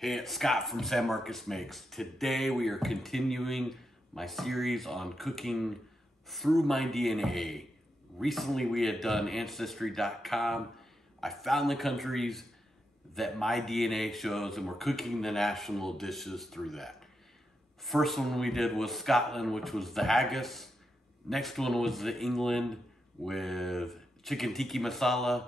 Hey, it's Scott from San Marcos Makes. Today we are continuing my series on cooking through my DNA. Recently we had done Ancestry.com. I found the countries that my DNA shows and we're cooking the national dishes through that. First one we did was Scotland, which was the haggis. Next one was the England with chicken tikka masala.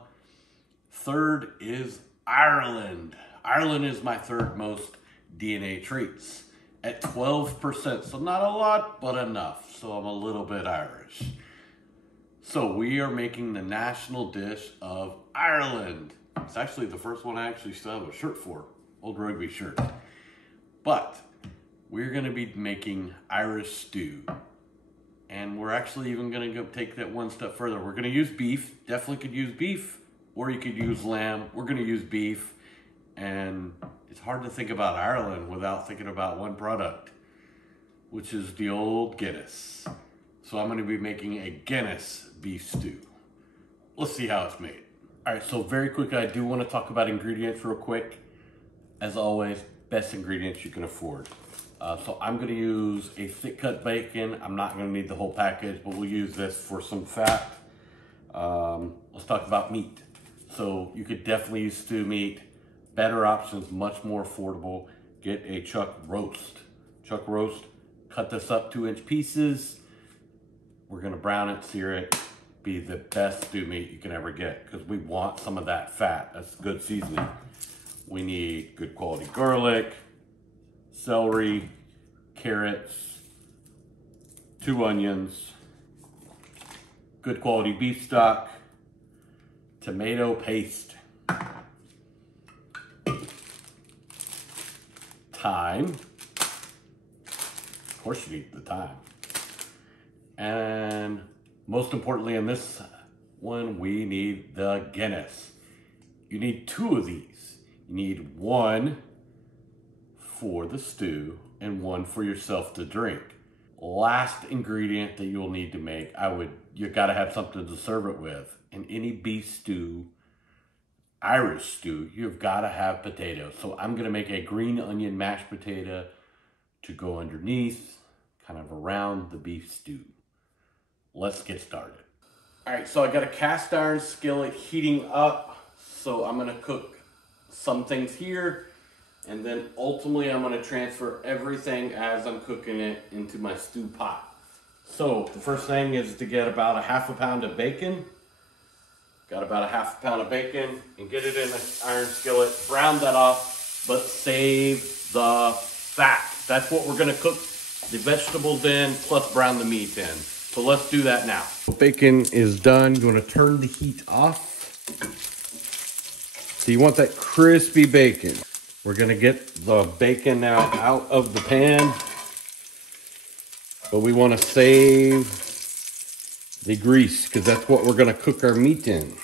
Third is Ireland. Ireland is my third most DNA traits at 12%. So not a lot, but enough. So I'm a little bit Irish. So we are making the national dish of Ireland. It's actually the first one I actually still have a shirt for. Old rugby shirt. But we're going to be making Irish stew. And we're actually even going to go take that one step further. We're going to use beef. Definitely could use beef. Or you could use lamb. We're going to use beef. And it's hard to think about Ireland without thinking about one product, which is the old Guinness. So I'm going to be making a Guinness beef stew. Let's see how it's made. All right, so very quickly, I do want to talk about ingredients real quick. As always, best ingredients you can afford. So I'm going to use a thick cut bacon. I'm not going to need the whole package, but we'll use this for some fat. Let's talk about meat. So you could definitely use stew meat. Better options, much more affordable. Get a chuck roast. Chuck roast, cut this up 2-inch pieces. We're gonna brown it, sear it, be the best stew meat you can ever get because we want some of that fat. That's good seasoning. We need good quality garlic, celery, carrots, 2 onions, good quality beef stock, tomato paste, thyme. Of course you need the thyme. And most importantly in this one, we need the Guinness. You need 2 of these. You need 1 for the stew and 1 for yourself to drink. Last ingredient that you'll need to make, you gotta have something to serve it with. In any beef stew, Irish stew, you've got to have potatoes. So I'm going to make a green onion mashed potato to go underneath, kind of around the beef stew. Let's get started. All right, so I got a cast iron skillet heating up. So I'm going to cook some things here. And then ultimately I'm going to transfer everything as I'm cooking it into my stew pot. So the first thing is to get about 1/2 pound of bacon. Got about 1/2 pound of bacon and get it in an iron skillet. Brown that off, but save the fat. That's what we're gonna cook the vegetables in, plus brown the meat in. So let's do that now. Bacon is done. You wanna turn the heat off. So you want that crispy bacon. We're gonna get the bacon now out of the pan, but we wanna save the grease, because that's what we're gonna cook our meat in.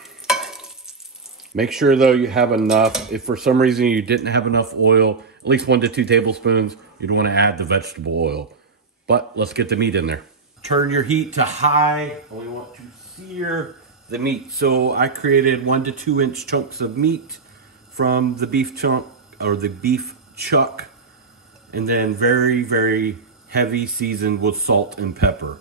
Make sure though you have enough. If for some reason you didn't have enough oil, at least 1 to 2 tablespoons, you'd wanna add the vegetable oil. But let's get the meat in there. Turn your heat to high, and we want to sear the meat. So I created 1 to 2 inch chunks of meat from the beef chunk, or the beef chuck, and then very, very heavy seasoned with salt and pepper.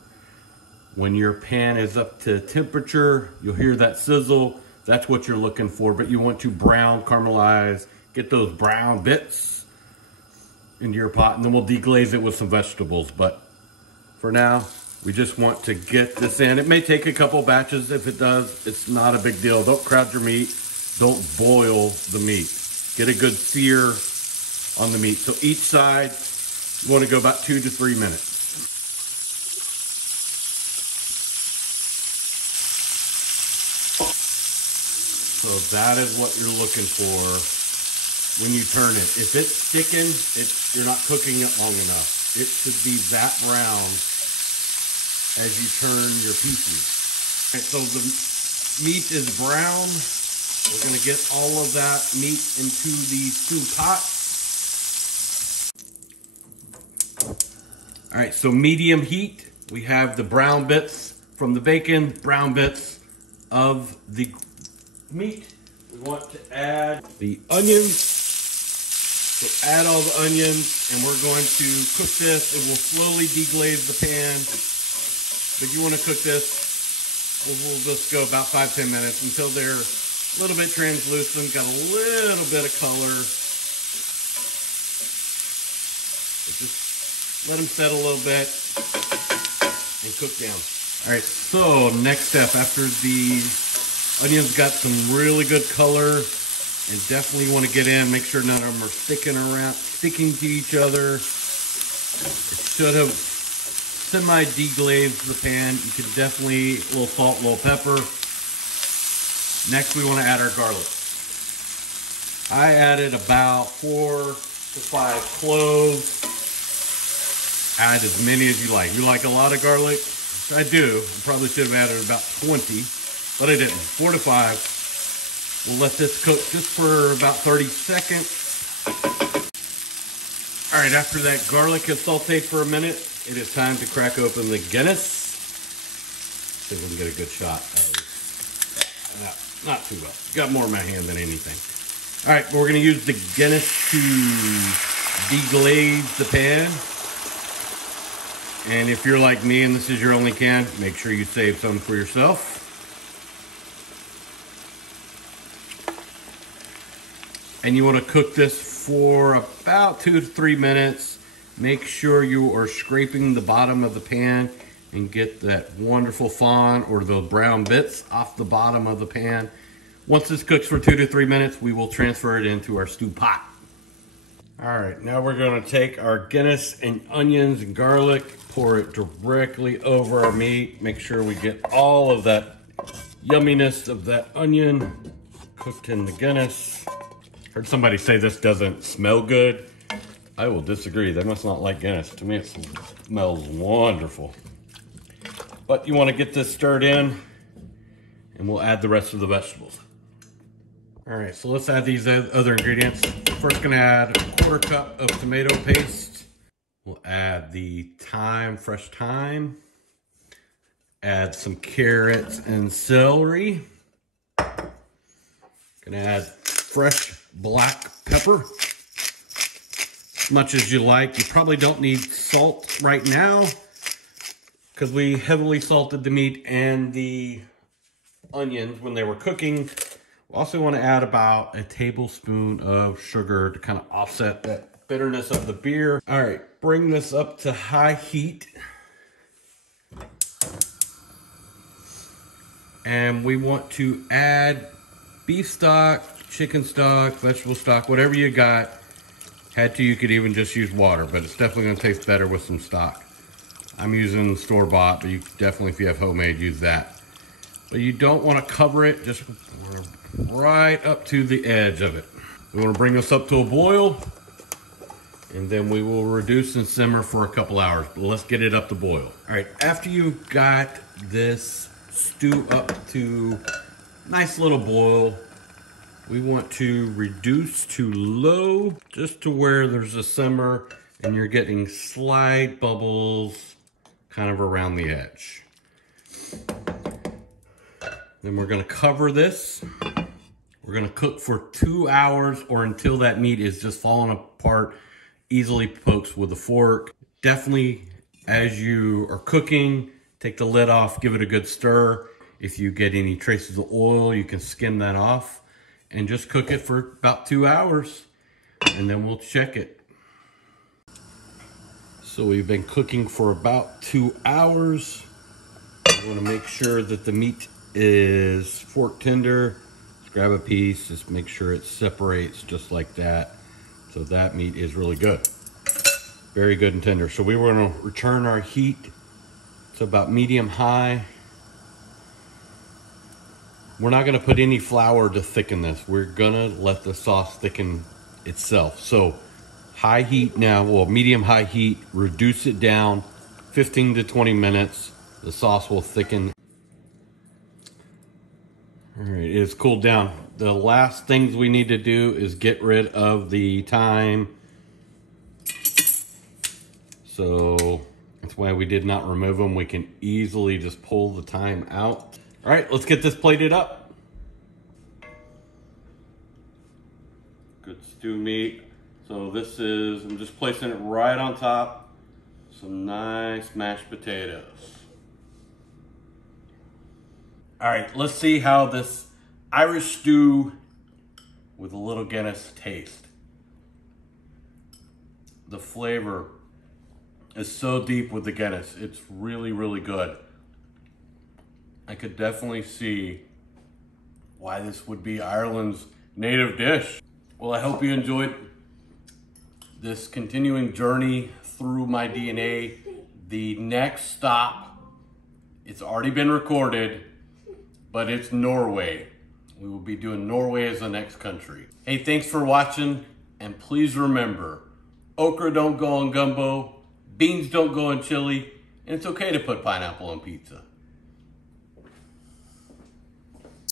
When your pan is up to temperature, you'll hear that sizzle. That's what you're looking for, but you want to brown, caramelize, get those brown bits into your pot, and then we'll deglaze it with some vegetables. But for now, we just want to get this in. It may take a couple batches. If it does, it's not a big deal. Don't crowd your meat. Don't boil the meat. Get a good sear on the meat. So each side, you want to go about 2 to 3 minutes. So that is what you're looking for when you turn it. If it's thickened, you're not cooking it long enough. It should be that brown as you turn your pieces. All right, so the meat is brown. We're gonna get all of that meat into the stew pot. All right, so medium heat. We have the brown bits from the bacon, brown bits of the meat. We want to add the onions, So add all the onions, and we're going to cook this. It will slowly deglaze the pan, but you want to cook this. We'll just go about 5-10 minutes until they're a little bit translucent, got a little bit of color. But just let them settle a little bit and cook down. All right, so next step, after the onions got some really good color, and definitely want to get in, make sure none of them are sticking to each other. It should have semi-deglazed the pan. You could definitely, a little salt, a little pepper. Next, we want to add our garlic. I added about 4 to 5 cloves. Add as many as you like. You like a lot of garlic? I do. I probably should have added about 20, but I didn't. 4 to 5. We'll let this cook just for about 30 seconds. All right, after that garlic has sauteed for a minute, it is time to crack open the Guinness. See if we can get a good shot. Not too well. Got more in my hand than anything. All right, we're gonna use the Guinness to deglaze the pan. And if you're like me and this is your only can, make sure you save some for yourself. And you want to cook this for about 2 to 3 minutes. Make sure you are scraping the bottom of the pan and get that wonderful fond or the brown bits off the bottom of the pan. Once this cooks for 2 to 3 minutes, we will transfer it into our stew pot. All right, now we're going to take our Guinness and onions and garlic, pour it directly over our meat. Make sure we get all of that yumminess of that onion cooked in the Guinness. Heard somebody say this doesn't smell good. I will disagree. They must not like Guinness. To me, it smells wonderful. But you want to get this stirred in, and we'll add the rest of the vegetables. All right, so let's add these other ingredients. First, gonna add a 1/4 cup of tomato paste. We'll add the thyme, fresh thyme. Add some carrots and celery. Gonna add fresh black pepper. As much as you like. You probably don't need salt right now because we heavily salted the meat and the onions when they were cooking. We also want to add about a tablespoon of sugar to kind of offset that bitterness of the beer. All right, bring this up to high heat. And we want to add beef stock, chicken stock, vegetable stock, whatever you got. Had to, you could even just use water, but it's definitely gonna taste better with some stock. I'm using store-bought, but you definitely, if you have homemade, use that. But you don't wanna cover it, just right up to the edge of it. We wanna bring this up to a boil, and then we will reduce and simmer for a couple hours. But let's get it up to boil. All right, after you got this stew up to nice little boil, we want to reduce to low, just to where there's a simmer and you're getting slight bubbles kind of around the edge. Then we're gonna cover this. We're gonna cook for 2 hours or until that meat is just falling apart, easily poked with a fork. Definitely, as you are cooking, take the lid off, give it a good stir. If you get any traces of oil, you can skim that off. And just cook it for about 2 hours, and then we'll check it. So we've been cooking for about 2 hours. We want to make sure that the meat is fork tender. Just grab a piece, just make sure it separates just like that. So that meat is really good. Very good and tender. So we want to return our heat to about medium high. We're not gonna put any flour to thicken this. We're gonna let the sauce thicken itself. So high heat now, well, medium high heat, reduce it down 15 to 20 minutes. The sauce will thicken. All right, it is cooled down. The last things we need to do is get rid of the thyme. So that's why we did not remove them. We can easily just pull the thyme out. All right, let's get this plated up. Good stew meat. So this is, I'm just placing it right on top. Some nice mashed potatoes. All right, let's see how this Irish stew with a little Guinness taste. The flavor is so deep with the Guinness. It's really, really good. I could definitely see why this would be Ireland's native dish. Well, I hope you enjoyed this continuing journey through my DNA. The next stop, it's already been recorded, but it's Norway. We will be doing Norway as the next country. Hey, thanks for watching, and please remember, okra don't go on gumbo, beans don't go on chili, and it's okay to put pineapple on pizza.